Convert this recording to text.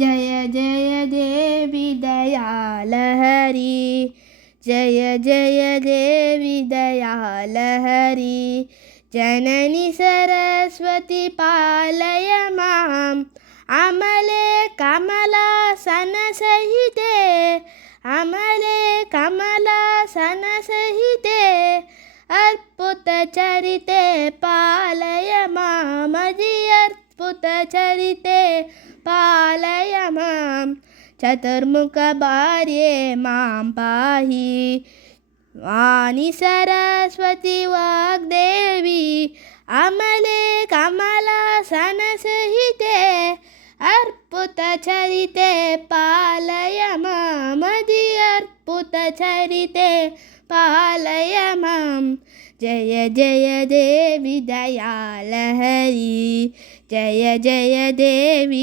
जय जय देवी दयालहरी, जय जय देवी दयालहरी। जननी सरस्वती पालय माम्, अमले कमलासनसहिते, अमले कमलासनसहिते। अर्पुतचरिते पालय माम्, अर्पुतचरिते पालय माम्। चतुर्मुखभार्ये मां पाहि, वाणी सरस्वती वाग्देवी। अमले कमलासनसहिते, अर्पुतचरिते पालय माम्, अर्पुतचरिते पालय माम्। जय जय देवी दयालहरी, जय जय देवी